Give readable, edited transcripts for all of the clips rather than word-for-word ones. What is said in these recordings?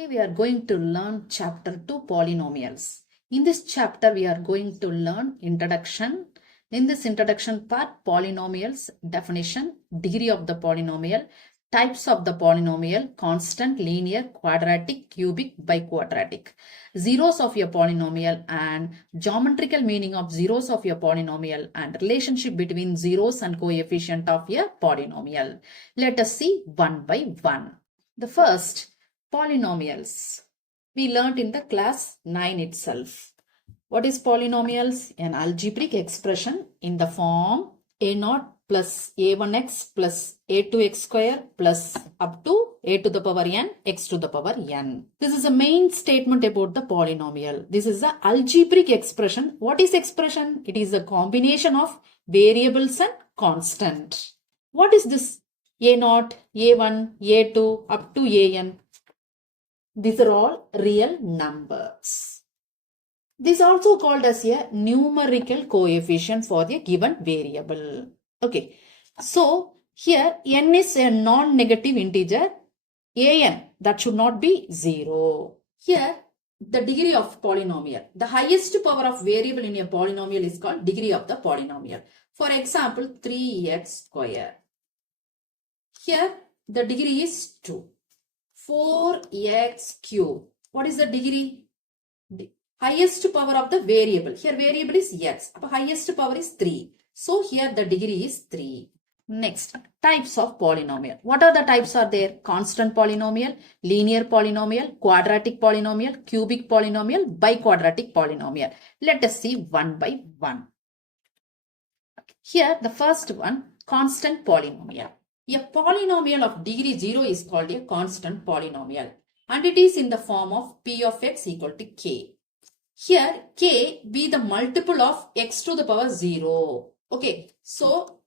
Today we are going to learn chapter 2 polynomials. In this chapter we are going to learn introduction. In this introduction part, polynomials, definition, degree of the polynomial, types of the polynomial, constant, linear, quadratic, cubic, biquadratic, zeros of your polynomial and geometrical meaning of zeros of your polynomial and relationship between zeros and coefficient of your polynomial. Let us see one by one. The first, polynomials. We learnt in the class 9 itself. What is polynomials? An algebraic expression in the form a0 plus a1x plus a2x square plus up to a to the power n x to the power n. This is a main statement about the polynomial. This is the algebraic expression. What is expression? It is a combination of variables and constant. What is this a0, a1, a2 up to an? These are all real numbers. This is also called as a numerical coefficient for the given variable. Okay, so here n is a non-negative integer, an, that should not be 0. Here, the degree of polynomial. The highest power of variable in a polynomial is called degree of the polynomial. For example, 3x square. Here, the degree is 2. 4x cube. What is the degree? Highest power of the variable. Here variable is x. Highest power is 3. So here the degree is 3. Next, types of polynomial. What are the types are there? Constant polynomial, linear polynomial, quadratic polynomial, cubic polynomial, biquadratic polynomial. Let us see one by one. Here the first one, constant polynomial. A polynomial of degree 0 is called a constant polynomial and it is in the form of p of x equal to k. Here k be the multiple of x to the power 0. Okay, so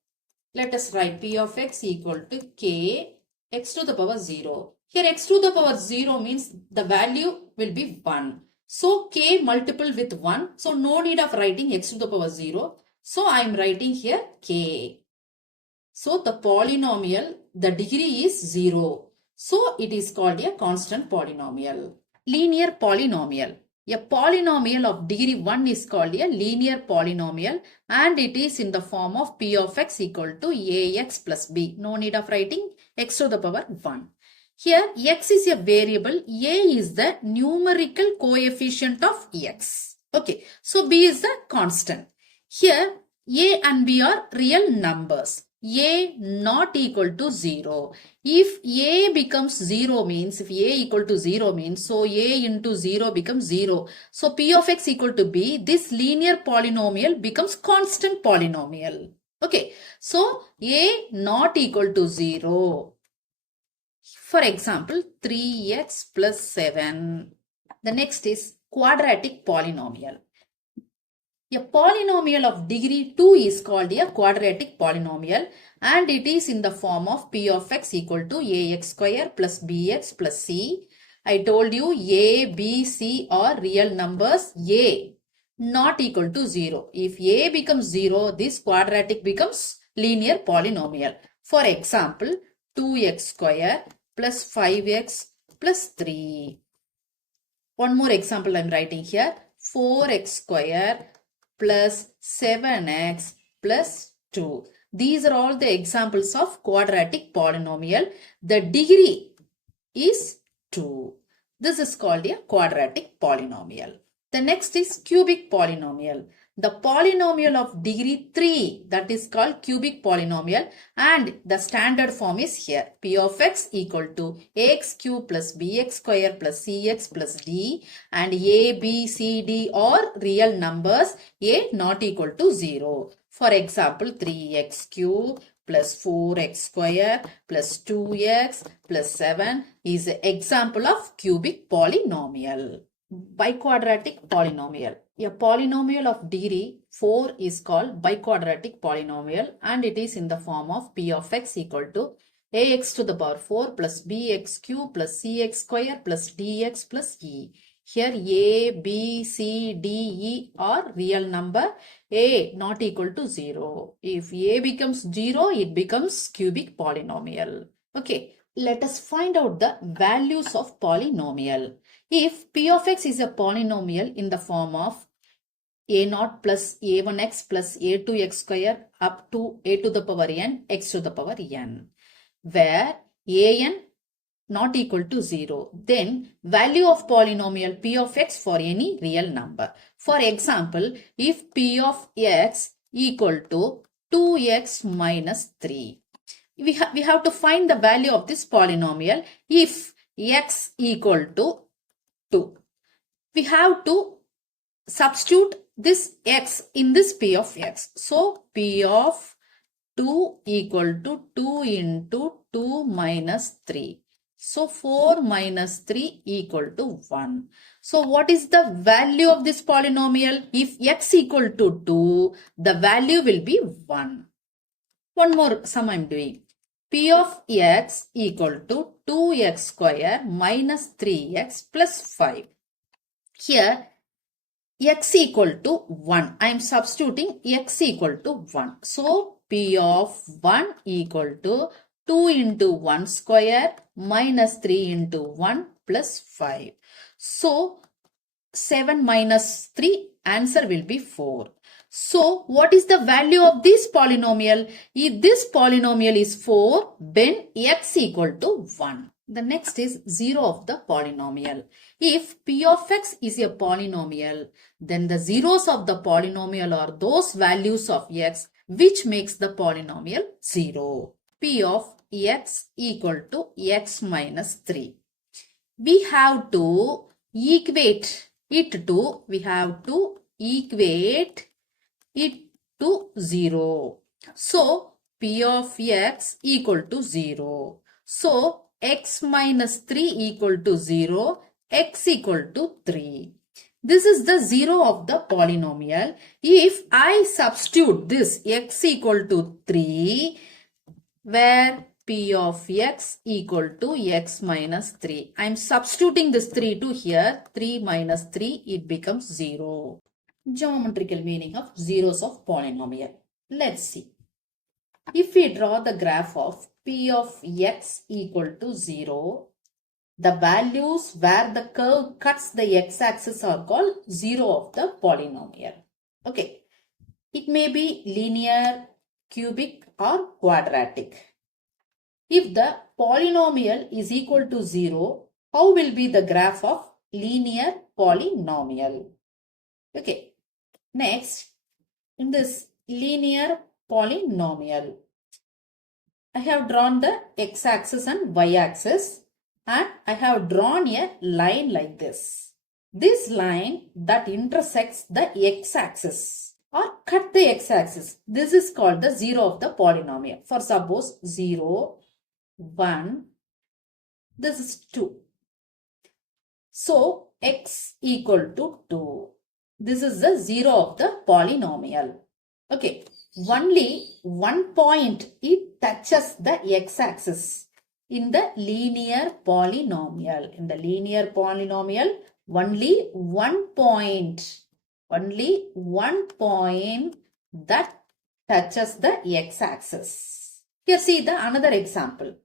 let us write p of x equal to k x to the power 0. Here x to the power 0 means the value will be 1. So k multiple with 1. So no need of writing x to the power 0. So I am writing here k. So the polynomial, the degree is 0. So it is called a constant polynomial. Linear polynomial. A polynomial of degree 1 is called a linear polynomial and it is in the form of p of x equal to ax plus b. No need of writing x to the power 1. Here x is a variable, a is the numerical coefficient of x. Okay, so b is the constant. Here a and b are real numbers. A not equal to 0. If a becomes 0 means, if a equal to 0 means, so a into 0 becomes 0. So p of x equal to b, this linear polynomial becomes constant polynomial. Okay, so a not equal to 0. For example, 3x plus 7. The next is quadratic polynomial. A polynomial of degree 2 is called a quadratic polynomial and it is in the form of p of x equal to ax square plus bx plus c. I told you a, b, c are real numbers. A not equal to 0. If a becomes 0, this quadratic becomes linear polynomial. For example, 2x square plus 5x plus 3. One more example I am writing here. 4x square plus 7x plus 2. These are all the examples of quadratic polynomial. The degree is 2. This is called a quadratic polynomial. The next is cubic polynomial. The polynomial of degree 3, that is called cubic polynomial and the standard form is here. P of x equal to ax cube plus bx square plus cx plus d and a, b, c, d are real numbers, a not equal to 0. For example, 3x cube plus 4x square plus 2x plus 7 is an example of cubic polynomial. Biquadratic polynomial. A polynomial of degree 4 is called biquadratic polynomial and it is in the form of p of x equal to ax to the power 4 plus bx cube plus cx square plus dx plus e. Here a, b, c, d, e are real number, a not equal to 0. If a becomes 0, it becomes cubic polynomial. Okay, let us find out the values of polynomial. If p of x is a polynomial in the form of a0 plus a1x plus a2x square up to a to the power n x to the power n, where an not equal to 0, then value of polynomial p of x for any real number. For example, if p of x equal to 2x minus 3, we have to find the value of this polynomial if x equal to 2. We have to substitute this x in this p of x. So p of 2 equal to 2 into 2 minus 3. So 4 minus 3 equal to 1. So what is the value of this polynomial? If x equal to 2, the value will be 1. One more sum I am doing. P of x equal to 2x square minus 3x plus 5. Here x equal to 1. I am substituting x equal to 1. So P of 1 equal to 2 into 1 square minus 3 into 1 plus 5. So 7 minus 3, answer will be 4. So what is the value of this polynomial? If this polynomial is 4, then x equal to 1. The next is 0 of the polynomial. If p of x is a polynomial, then the zeros of the polynomial are those values of x which makes the polynomial 0. P of x equal to x minus 3. We have to equate it to 0. So p of x equal to 0. So x minus 3 equal to 0, x equal to 3. This is the 0 of the polynomial. If I substitute this x equal to 3, where p of x equal to x minus 3. I am substituting this 3 to here. 3 minus 3, it becomes 0. Geometrical meaning of zeros of polynomial. Let's see. If we draw the graph of p of x equal to 0, the values where the curve cuts the x-axis are called 0 of the polynomial. Okay. It may be linear, cubic or quadratic. If the polynomial is equal to 0, how will be the graph of linear polynomial? Okay. Next, in this linear polynomial, I have drawn the x-axis and y-axis and I have drawn a line like this. This line that intersects the x-axis or cut the x-axis, this is called the 0 of the polynomial. For suppose 0, 1, this is 2. So x equal to 2. This is the 0 of the polynomial. Okay. Only one point it touches the x-axis in the linear polynomial. In the linear polynomial, only one point that touches the x-axis. Here see the another example.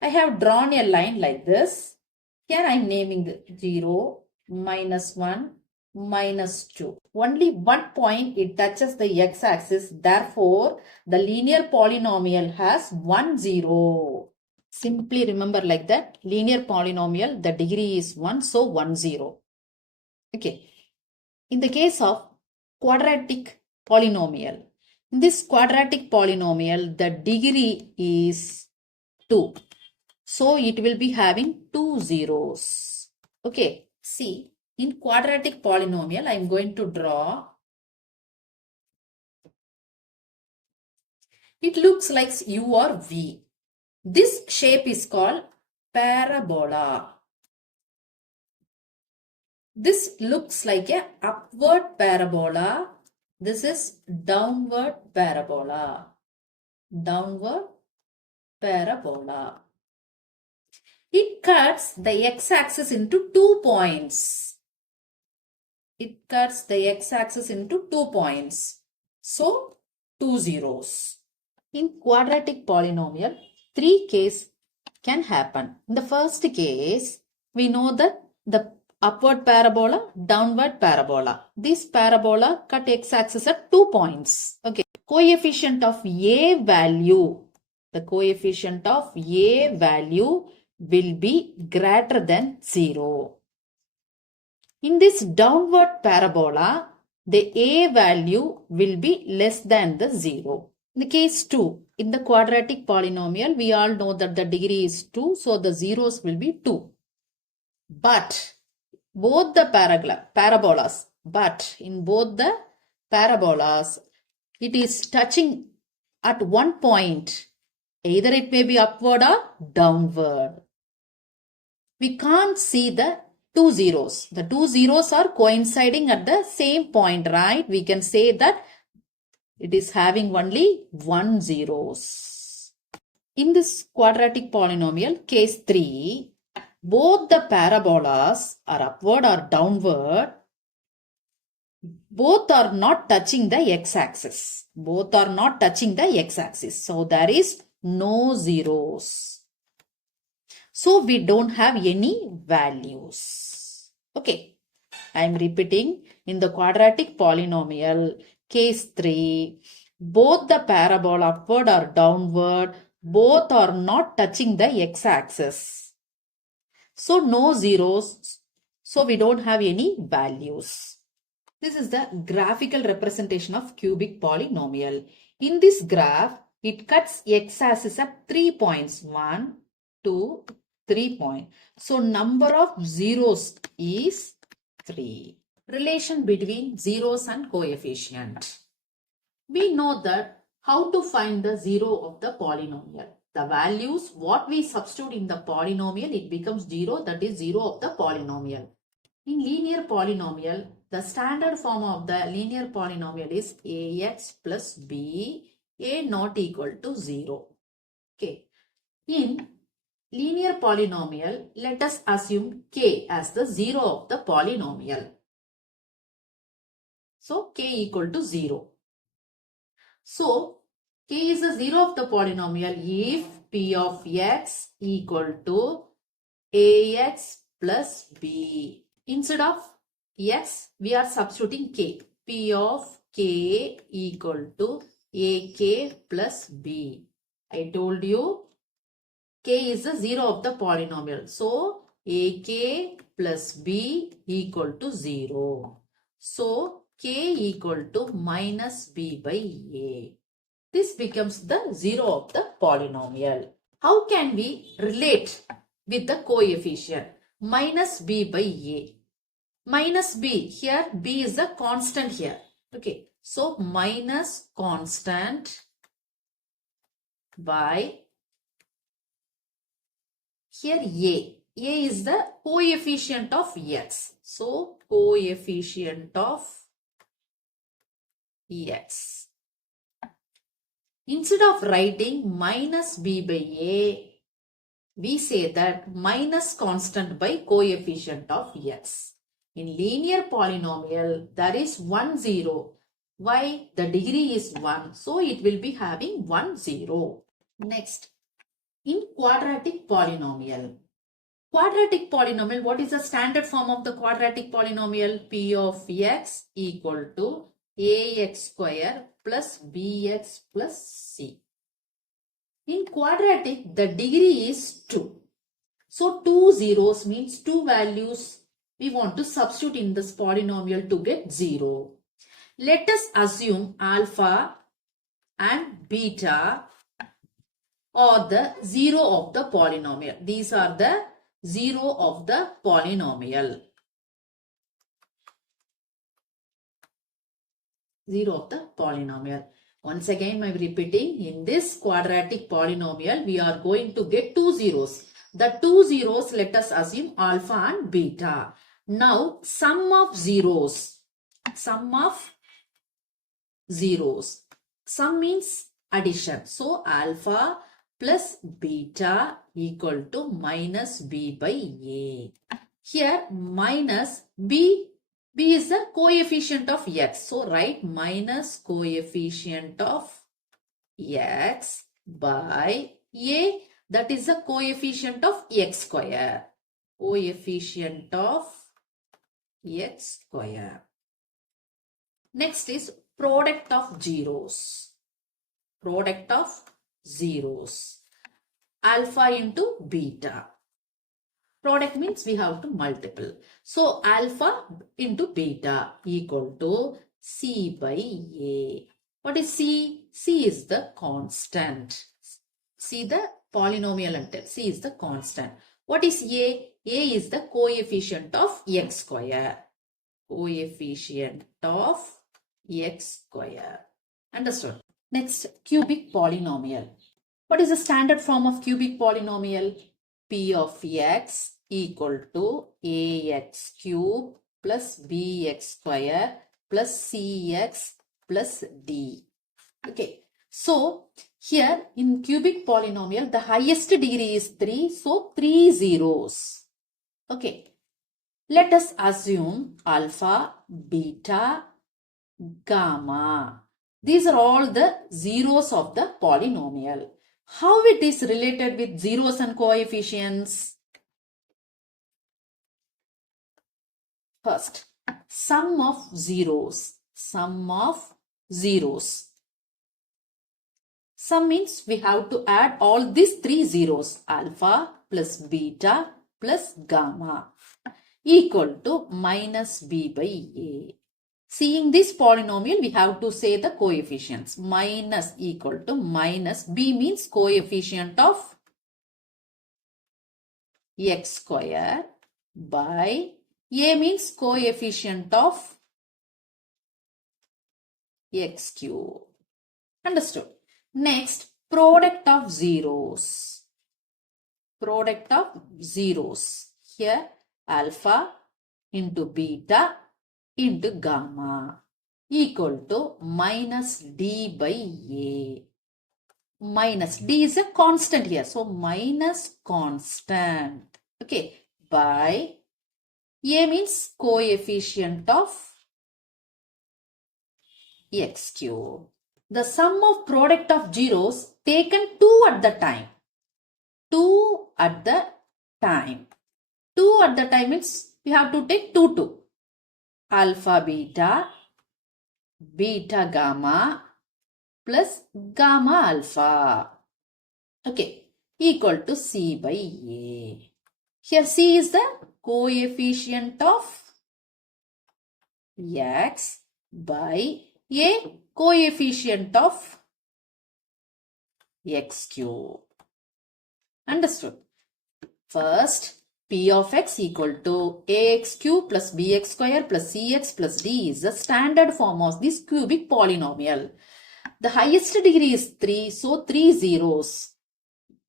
I have drawn a line like this. Here I am naming the 0, minus 1, minus 2. Only one point it touches the x-axis. Therefore, the linear polynomial has 1, 0. Simply remember like that. Linear polynomial, the degree is 1, so 1, 0. Okay. In the case of quadratic polynomial, in this quadratic polynomial, the degree is 2. So it will be having 2 zeros. Okay. See. In quadratic polynomial, I am going to draw. It looks like U or V. This shape is called parabola. This looks like a upward parabola. This is downward parabola. Downward parabola. It cuts the x-axis into 2 points. It cuts the x-axis into 2 points. So, 2 zeros. In quadratic polynomial, 3 case can happen. In the first case, we know that the upward parabola, downward parabola. This parabola cut x-axis at 2 points. Okay. Coefficient of A value. The coefficient of A value will be greater than 0. In this downward parabola, the A value will be less than the 0. In the case 2, in the quadratic polynomial, we all know that the degree is 2, so the zeros will be 2. But both the parabolas, but in both the parabolas, it is touching at one point. Either it may be upward or downward. We can't see the two zeros. The two zeros are coinciding at the same point, right? We can say that it is having only one zeros. In this quadratic polynomial, case 3, both the parabolas are upward or downward. Both are not touching the x-axis. Both are not touching the x-axis. So there is no zeros. So we don't have any values. Okay. I am repeating, in the quadratic polynomial, case 3, both the parabola upward or downward, both are not touching the x-axis. So no zeros. So we don't have any values. This is the graphical representation of cubic polynomial. In this graph, it cuts x-axis at 3 points. 1, 2, 3 points. So number of zeros is 3. Relation between zeros and coefficient. We know that how to find the zero of the polynomial. The values, what we substitute in the polynomial, it becomes 0, that is 0 of the polynomial. In linear polynomial, the standard form of the linear polynomial is ax plus b, a not equal to 0. Okay. In linear polynomial, let us assume k as the 0 of the polynomial. So, k equal to 0. So, k is the 0 of the polynomial if p of x equal to ax plus b. Instead of x, we are substituting k. P of k equal to ak plus b. I told you k is the 0 of the polynomial. So, ak plus b equal to 0. So, k equal to minus b by a. This becomes the 0 of the polynomial. How can we relate with the coefficient? Minus b by a. Minus b, here b is a constant here. Okay, so minus constant by here a. A is the coefficient of x. So coefficient of x. Instead of writing minus b by a, we say that minus constant by coefficient of x. In linear polynomial, there is 1 0. Why? The degree is 1. So, it will be having 1 0. Next, in quadratic polynomial. Quadratic polynomial, what is the standard form of the quadratic polynomial? P of x equal to ax square plus bx plus c. In quadratic, the degree is 2. So, 2 zeros means 2 values we want to substitute in this polynomial to get 0. Let us assume alpha and beta are the 0 of the polynomial. These are the 0 of the polynomial. 0 of the polynomial. Once again, I am repeating, in this quadratic polynomial, we are going to get 2 zeros. The 2 zeros, let us assume alpha and beta. Now, sum of zeros. Sum of zeros. Sum means addition. So, alpha plus beta equal to minus b by a. Here, minus b. B is the coefficient of x. So, write minus coefficient of x by a. That is the coefficient of x square. Coefficient of x square. Next is product of zeros. Product of zeros. Alpha into beta. Product means we have to multiple. So alpha into beta equal to C by A. What is C? C is the constant. See the polynomial until C is the constant. What is A? A is the coefficient of x square. Coefficient of x square. Understood? Next, cubic polynomial. What is the standard form of cubic polynomial? P of x equal to ax cube plus bx square plus cx plus d. Okay. So, here in cubic polynomial, the highest degree is 3. So, 3 zeros. Okay. Let us assume alpha, beta, gamma. These are all the zeros of the polynomial. How it is related with zeros and coefficients? First, sum of zeros. Sum of zeros. Sum means we have to add all these 3 zeros. Alpha plus beta plus gamma equal to minus b by a. Seeing this polynomial, we have to say the coefficients. Minus equal to minus. B means coefficient of x square by A means coefficient of x cube. Understood? Next, product of zeros. Product of zeros. Here, alpha into beta into gamma equal to minus d by a. Minus d is a constant here. So, minus constant. Okay. By a means coefficient of x cube. The sum of product of zeros taken 2 at the time. 2 at the time. 2 at the time means we have to take 2. Alpha beta, beta gamma plus gamma alpha. Okay, equal to C by A. Here C is the coefficient of x by A coefficient of x cube. Understood? First, P of x equal to ax cube plus bx square plus cx plus d is the standard form of this cubic polynomial. The highest degree is 3, so 3 zeros.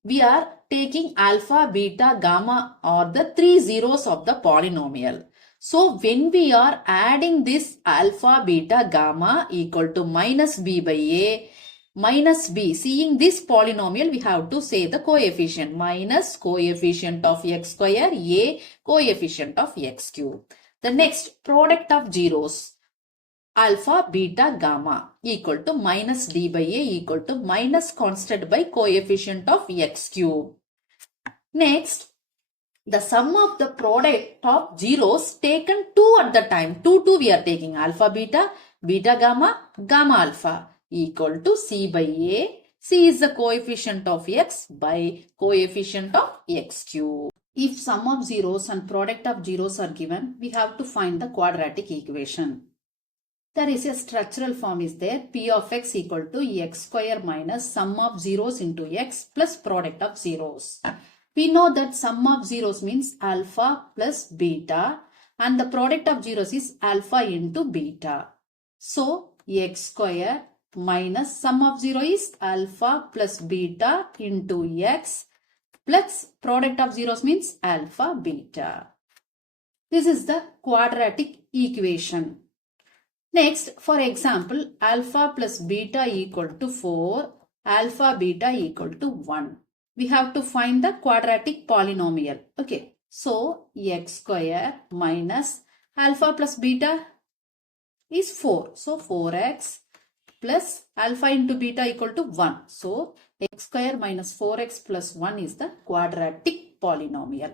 We are taking alpha, beta, gamma or the 3 zeros of the polynomial. So when we are adding this alpha, beta, gamma equal to minus b by a, minus b. Seeing this polynomial, we have to say the coefficient. Minus coefficient of x square, a coefficient of x cube. The next, product of zeros. Alpha, beta, gamma equal to minus d by a equal to minus constant by coefficient of x cube. Next, the sum of the product of zeros taken 2 at the time. 2 we are taking alpha, beta, beta, gamma, gamma alpha equal to C by A. C is the coefficient of x by coefficient of x cube. If sum of zeros and product of zeros are given, we have to find the quadratic equation. There is a structural form is there. P of x equal to x square minus sum of zeros into x plus product of zeros. We know that sum of zeros means alpha plus beta and the product of zeros is alpha into beta. So, x square minus sum of 0 is alpha plus beta into x plus product of zeros means alpha beta. This is the quadratic equation. Next, for example, alpha plus beta equal to 4, alpha beta equal to 1. We have to find the quadratic polynomial. Okay, so x square minus alpha plus beta is 4. So 4x plus alpha into beta equal to 1. So, x square minus 4x plus 1 is the quadratic polynomial.